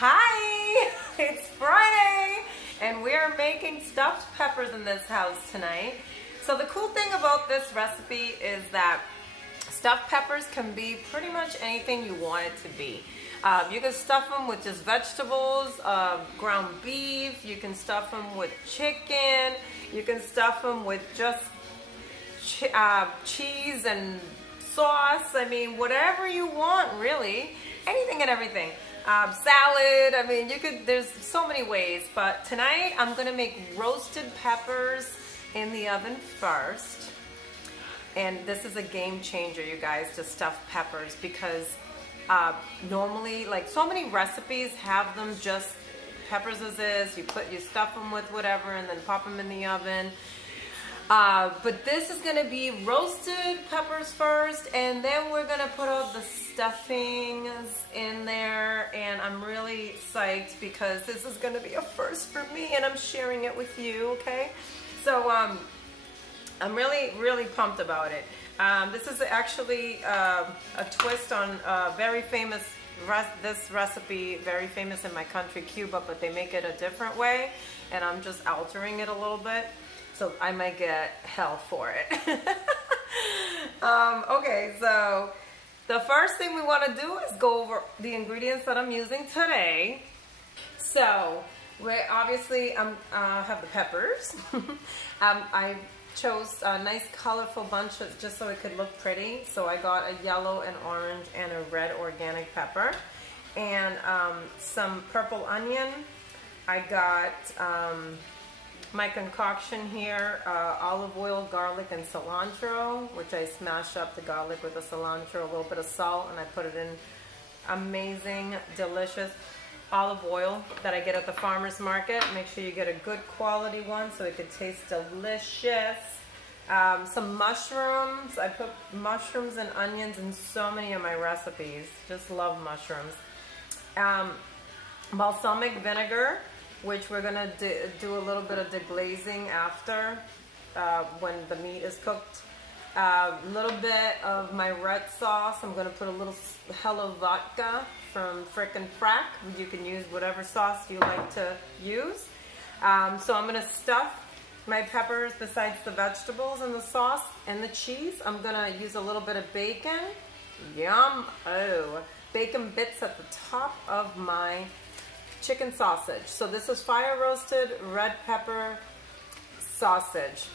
Hi, it's Friday and we're making stuffed peppers in this house tonight. So the cool thing about this recipe is that stuffed peppers can be pretty much anything you want it to be. You can stuff them with just vegetables, ground beef, you can stuff them with chicken, you can stuff them with just cheese and sauce. I mean, whatever you want, really. Anything and everything. Salad, I mean, there's so many ways, but tonight I'm gonna make roasted peppers in the oven first. And this is a game changer, you guys, to stuff peppers, because normally, like, so many recipes have them just peppers as is, you stuff them with whatever and then pop them in the oven. But this is gonna be roasted peppers first, and then we're gonna put all the stuffings in there, and I'm really psyched because this is gonna be a first for me and I'm sharing it with you, okay? So I'm really pumped about it. This is actually a twist on very famous, this recipe, very famous in my country, Cuba, but they make it a different way, and I'm just altering it a little bit. So I might get hell for it. Okay, so the first thing we want to do is go over the ingredients that I'm using today. So we obviously have the peppers. I chose a nice colorful bunch just so it could look pretty. So I got a yellow, an orange, and a red organic pepper, and some purple onion. I got my concoction here, olive oil, garlic, and cilantro, which I smash up the garlic with the cilantro, a little bit of salt, and I put it in amazing, delicious olive oil that I get at the farmer's market. Make sure you get a good quality one so it could taste delicious. Some mushrooms. I put mushrooms and onions in so many of my recipes. Just love mushrooms. Balsamic vinegar, which we're gonna do a little bit of deglazing after when the meat is cooked. A little bit of my red sauce. I'm gonna put a little Hello Vodka from Frickin' Frack. You can use whatever sauce you like to use. So I'm gonna stuff my peppers besides the vegetables and the sauce and the cheese. I'm gonna use a little bit of bacon. Yum! Oh, bacon bits at the top of my chicken sausage. So this is fire roasted red pepper sausage.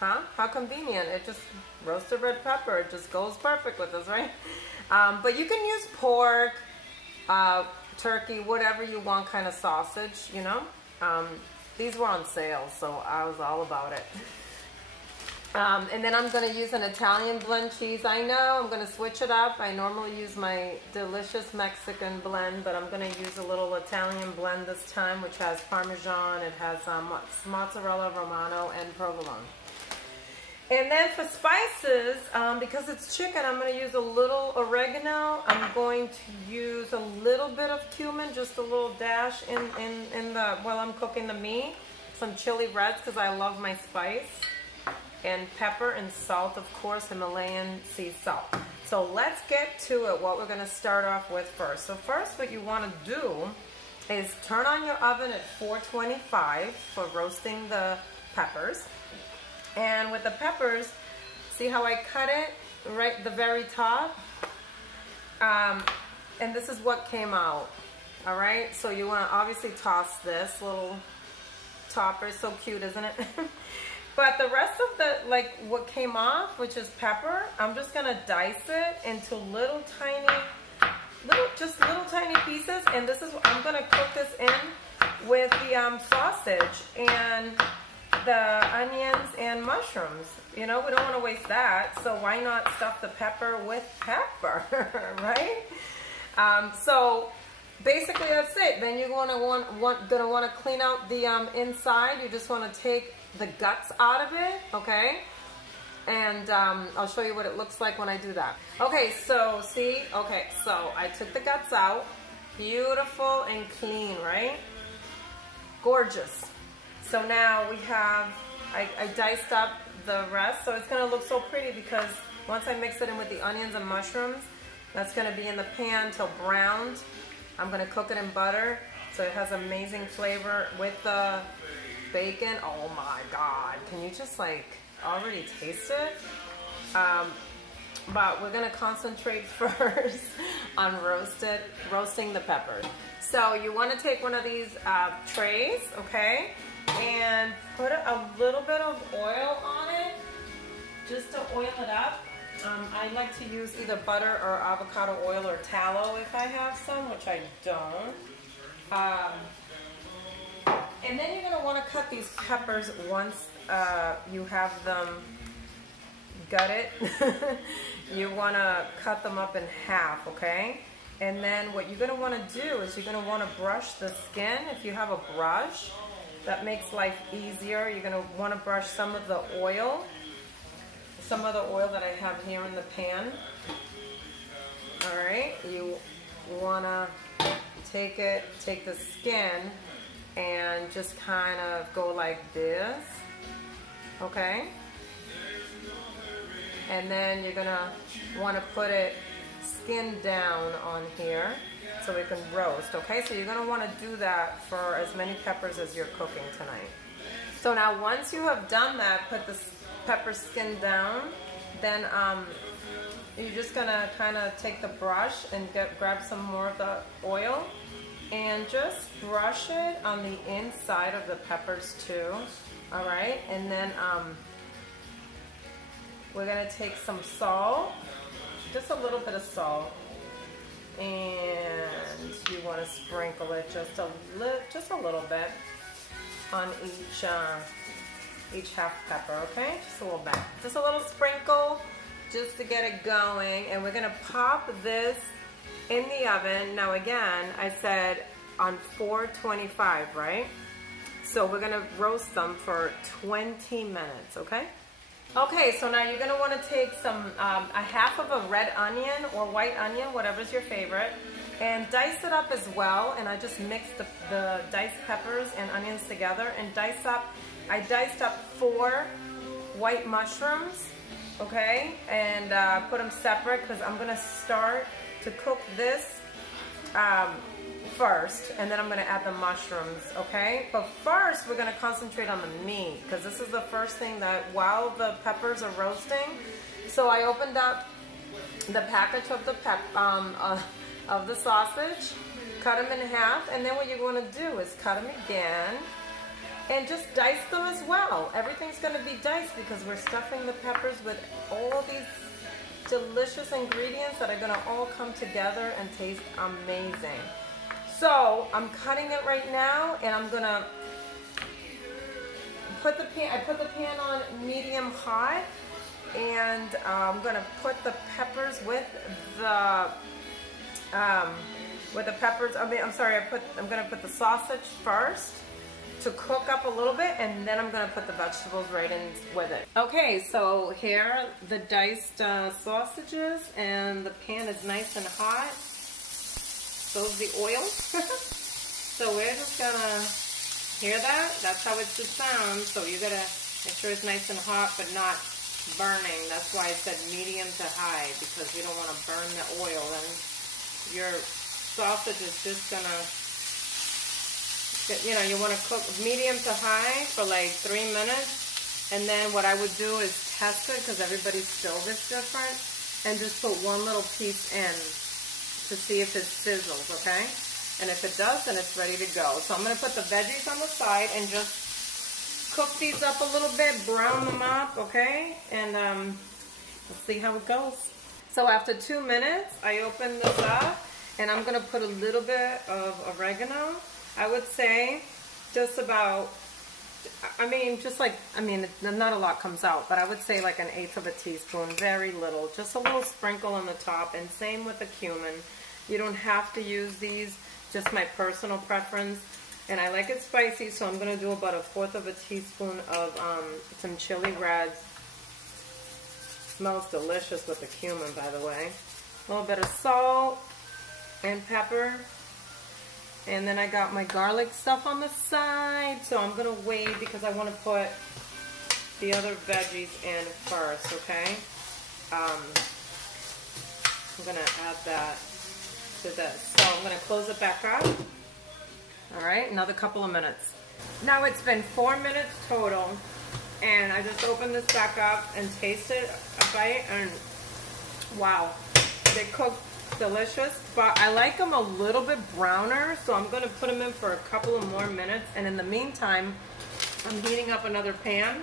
Huh? How convenient. It just roasted red pepper. It just goes perfect with this, right? But you can use pork, turkey, whatever you want kind of sausage, you know. These were on sale, so I was all about it. And then I'm going to use an Italian blend cheese. I know I'm going to switch it up. I normally use my delicious Mexican blend, but I'm going to use a little Italian blend this time, which has Parmesan, it has mozzarella romano, and provolone. And then for spices, because it's chicken, I'm going to use a little oregano. I'm going to use a little bit of cumin, just a little dash while I'm cooking the meat. Some chili reds because I love my spice. And pepper and salt, of course, Himalayan sea salt. So let's get to it, what we're gonna start off with first. So first, what you wanna do is turn on your oven at 425 for roasting the peppers. And with the peppers, see how I cut it right at the very top? And this is what came out, all right? So you wanna obviously toss this little topper, so cute, isn't it? But the rest of the, like, what came off, which is pepper, I'm just gonna dice it into little tiny pieces. And this is, I'm gonna cook this in with the sausage and the onions and mushrooms. You know, we don't wanna waste that, so why not stuff the pepper with pepper, right? So basically that's it. Then you're gonna wanna clean out the inside. You just wanna take the guts out of it, okay? And I'll show you what it looks like when I do that. Okay, so see, okay, so I took the guts out. Beautiful and clean, right? Gorgeous. So now we have, I diced up the rest, so it's gonna look so pretty because once I mix it in with the onions and mushrooms, that's gonna be in the pan till browned. I'm gonna cook it in butter so it has amazing flavor with the bacon. Oh my God, can you just like already taste it? But we're gonna concentrate first on roasting the peppers. So you wanna take one of these trays, okay? And put a little bit of oil on it, just to oil it up. I like to use either butter or avocado oil or tallow if I have some, which I don't. And then you're gonna wanna cut these peppers once you have them gutted. You wanna cut them up in half, okay? And then what you're gonna wanna do is you're gonna wanna brush the skin. If you have a brush, that makes life easier. You're gonna wanna brush some of the oil that I have here in the pan. All right, you wanna take the skin and just kind of go like this, okay? And then you're gonna wanna put it skin down on here so it can roast, okay? So you're gonna wanna do that for as many peppers as you're cooking tonight. So now once you have done that, put the pepper skin down, then you're just gonna kind of take the brush and grab some more of the oil and just brush it on the inside of the peppers too, all right? And then we're gonna take some salt, just a little bit of salt, and you want to sprinkle it just a little bit on each half pepper, okay? Just a little bit, just a little sprinkle, just to get it going. And we're gonna pop this in the oven. Now again, I said on 425, right? So we're gonna roast them for 20 minutes, okay? Okay, so now you're gonna wanna take some, a half of a red onion or white onion, whatever's your favorite, and dice it up as well. And I just mixed the diced peppers and onions together and I diced up 4 white mushrooms, okay? And put them separate because I'm gonna start to cook this first, and then I'm gonna add the mushrooms, okay? But first, we're gonna concentrate on the meat because this is the first thing that while the peppers are roasting. So I opened up the package of the sausage, cut them in half, and then what you're gonna do is cut them again and just dice them as well. Everything's gonna be diced because we're stuffing the peppers with all these delicious ingredients that are gonna all come together and taste amazing. So I'm cutting it right now, and I'm gonna put the pan. I put the pan on medium hot, and I'm gonna put the peppers with the peppers. I'm gonna put the sausage first to cook up a little bit, and then I'm gonna put the vegetables right in with it. Okay, so here the diced sausages, and the pan is nice and hot. So's the oil. So we're just gonna hear that. That's how it should sound. So you gotta make sure it's nice and hot, but not burning. That's why I said medium to high, because you don't want to burn the oil, and your sausage is just gonna, you know, you want to cook medium to high for like 3 minutes. And then what I would do is test it, because everybody's stove is different, and just put one little piece in to see if it sizzles, okay? And if it does, then it's ready to go. So I'm gonna put the veggies on the side and just cook these up a little bit, brown them up, okay? And let's see how it goes. So after 2 minutes, I open this up, and I'm gonna put a little bit of oregano. I would say just about, not a lot comes out, but I would say like 1/8 of a teaspoon, very little, just a little sprinkle on the top. And same with the cumin. You don't have to use these, just my personal preference. And I like it spicy, so I'm gonna do about 1/4 of a teaspoon of some chili reds. Smells delicious with the cumin, by the way. A little bit of salt and pepper. And then I got my garlic stuff on the side, so I'm gonna wait because I want to put the other veggies in first, okay? I'm gonna add that to this. So I'm gonna close it back up. All right, another couple of minutes. Now it's been 4 minutes total, and I just opened this back up and tasted a bite, and wow, they cook delicious, but I like them a little bit browner, so I'm gonna put them in for a couple of more minutes, and in the meantime, I'm heating up another pan,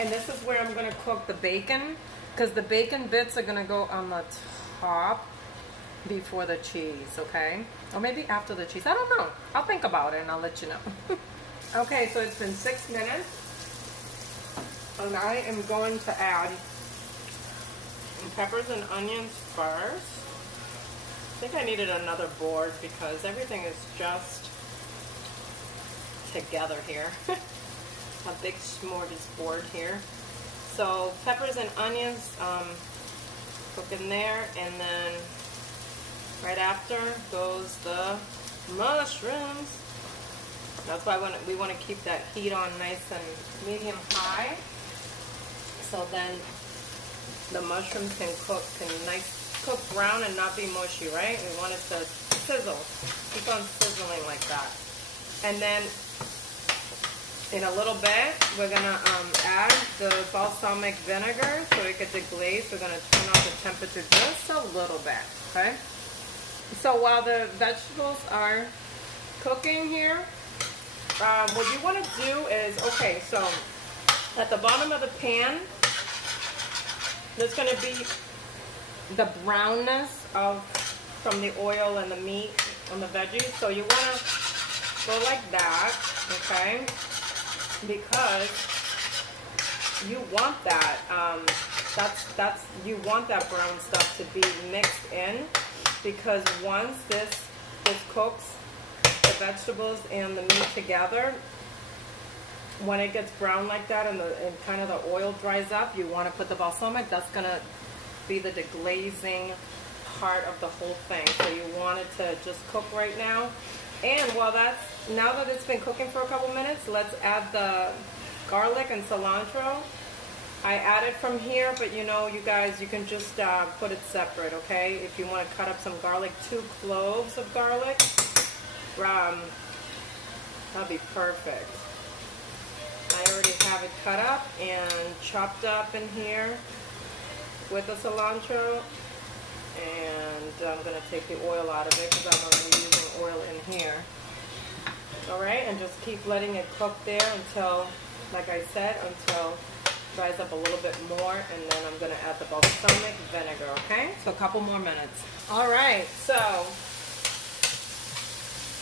and this is where I'm gonna cook the bacon, because the bacon bits are gonna go on the top before the cheese, okay? Or maybe after the cheese, I don't know. I'll think about it and I'll let you know. Okay, so it's been 6 minutes, and I am going to add peppers and onions first. I think I needed another board because everything is just together here. A big smorgasbord here. So peppers and onions cook in there, and then right after goes the mushrooms. That's why we want to keep that heat on nice and medium high, so then the mushrooms can cook brown and not be mushy, right? We want it to sizzle, keep on sizzling like that. And then in a little bit, we're gonna add the balsamic vinegar so it gets deglaze. We're gonna turn off the temperature just a little bit, okay? So while the vegetables are cooking here, what you want to do is, okay, so at the bottom of the pan, there's going to be the brownness from the oil and the meat on the veggies. So you want to go like that, okay? Because you want that. You want that brown stuff to be mixed in, because once this cooks the vegetables and the meat together, when it gets brown like that and kind of the oil dries up, you want to put the balsamic. That's going to be the deglazing part of the whole thing. So you want it to just cook right now. And now that it's been cooking for a couple minutes, let's add the garlic and cilantro. I added from here, but you know, you guys, you can just put it separate, okay? If you want to cut up some garlic, 2 cloves of garlic, that'll be perfect. I already have it cut up and chopped up in here with the cilantro, and I'm going to take the oil out of it because I'm already using oil in here. Alright, and just keep letting it cook there until, like I said, until it dries up a little bit more, and then I'm going to add the balsamic vinegar, okay? So a couple more minutes. Alright, so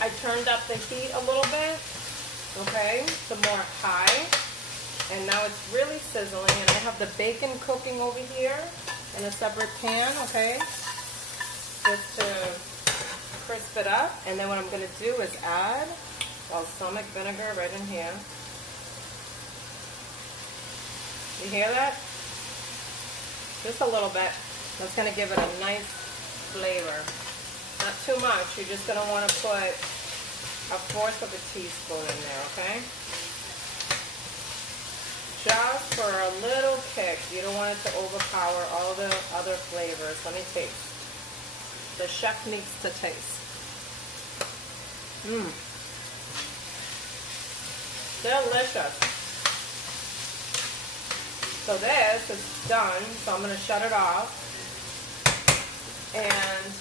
I turned up the heat a little bit, okay, to more high, and now it's really sizzling, and I have the bacon cooking over here in a separate pan, okay, just to crisp it up. And then what I'm going to do is add balsamic vinegar right in here. You hear that? Just a little bit. That's going to give it a nice flavor. Not too much. You're just going to want to put 1/4 of a teaspoon in there, okay? Just for a little kick. You don't want it to overpower all the other flavors. Let me taste. The chef needs to taste. Delicious. So this is done, so I'm going to shut it off. And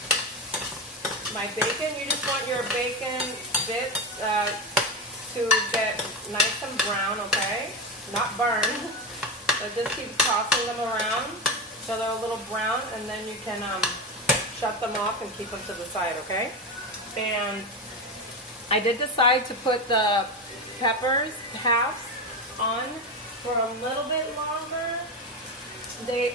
my bacon, you just want your bacon bits to get nice and brown, okay? Not burned. But just keep tossing them around so they're a little brown, and then you can shut them off and keep them to the side, okay? And I did decide to put the peppers halves on for a little bit longer.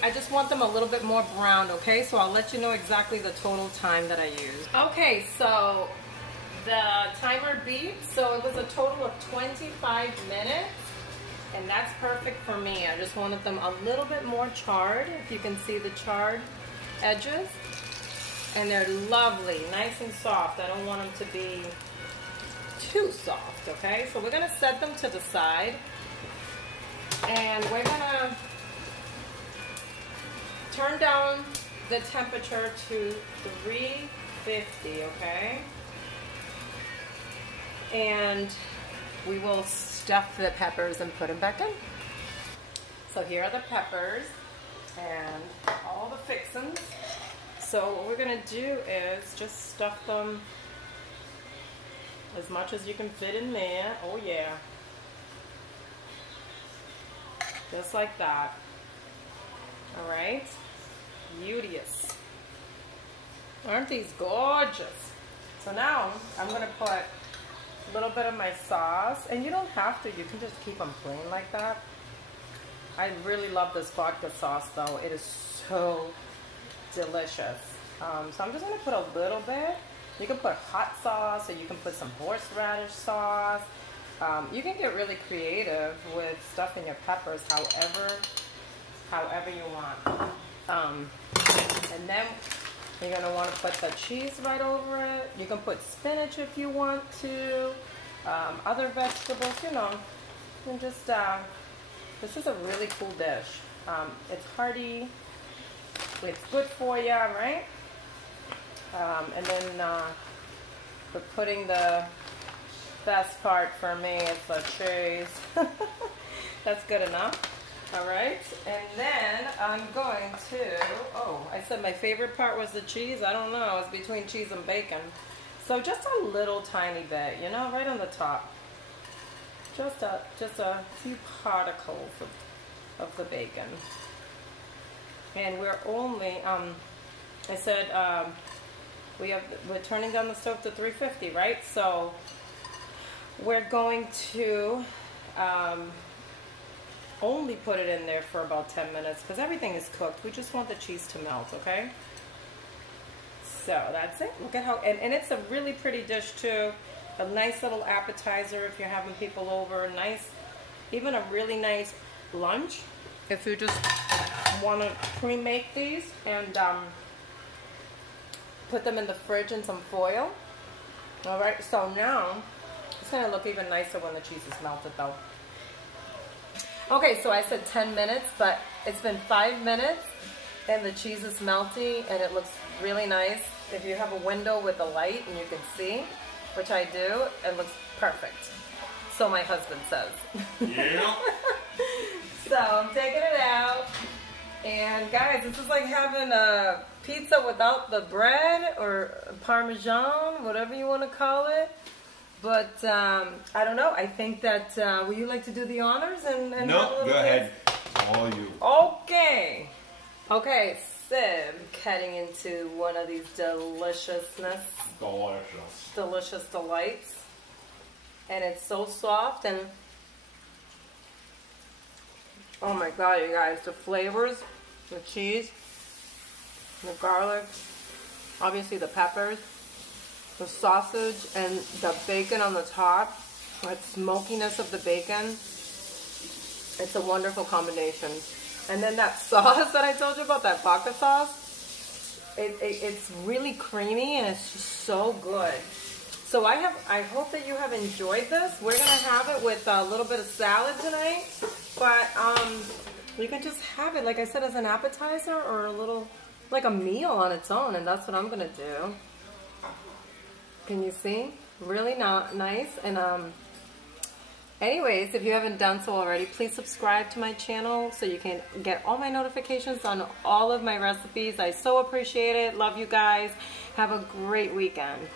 I just want them a little bit more brown, okay? So I'll let you know exactly the total time that I used. Okay, so the timer beeped, so it was a total of 25 minutes, and that's perfect for me. I just wanted them a little bit more charred, if you can see the charred edges, and they're lovely, nice and soft. I don't want them to be too soft, okay? So we're gonna set them to the side, and we're gonna turn down the temperature to 350, okay? And we will stuff the peppers and put them back in. So here are the peppers and all the fixings. So what we're gonna do is just stuff them as much as you can fit in there. Oh yeah. Just like that. All right. Beauteous. Aren't these gorgeous? So now I'm gonna put a little bit of my sauce, and you don't have to, you can just keep them plain like that. I really love this vodka sauce though. It is so delicious. So I'm just gonna put a little bit. You can put hot sauce, or you can put some horseradish sauce. You can get really creative with stuffing your peppers however you want. And then you're gonna want to put the cheese right over it. You can put spinach if you want to, other vegetables, you know. And just this is a really cool dish. It's hearty. It's good for you, right? And then we're putting the best part for me is the cheese. That's good enough. All right, and then I'm going to, oh, I said my favorite part was the cheese. I don't know, it's between cheese and bacon. So just a little tiny bit, you know, right on the top. Just a few particles of the bacon. And we're only, I said, we're turning down the stove to 350, right? So we're going to only put it in there for about 10 minutes because everything is cooked. We just want the cheese to melt, okay? So that's it. Look at how, and it's a really pretty dish too. A nice little appetizer if you're having people over. Nice, even a really nice lunch if you just want to pre-make these and put them in the fridge in some foil. All right, so now it's gonna look even nicer when the cheese is melted though. Okay, so I said 10 minutes, but it's been 5 minutes and the cheese is melty and it looks really nice. If you have a window with a light and you can see, which I do, it looks perfect. So my husband says. Yeah. So I'm taking it out. And guys, this is like having a pizza without the bread or Parmesan, whatever you want to call it. But I don't know. I think that, would you like to do the honors? And no, go ahead. All you. Okay. Okay, Sim, cutting into one of these deliciousness. Delicious delights. And it's so soft and, oh my God, you guys, the flavors, the cheese, the garlic, obviously the peppers, the sausage and the bacon on the top, that smokiness of the bacon. It's a wonderful combination. And then that sauce that I told you about, that vodka sauce, it's really creamy and it's just so good. So I hope that you have enjoyed this. We're gonna have it with a little bit of salad tonight, but you can just have it, like I said, as an appetizer or a little, like a meal on its own, and that's what I'm gonna do. Can you see? Really nice. And anyways, if you haven't done so already, please subscribe to my channel so you can get all my notifications on all of my recipes. I so appreciate it. Love you guys. Have a great weekend.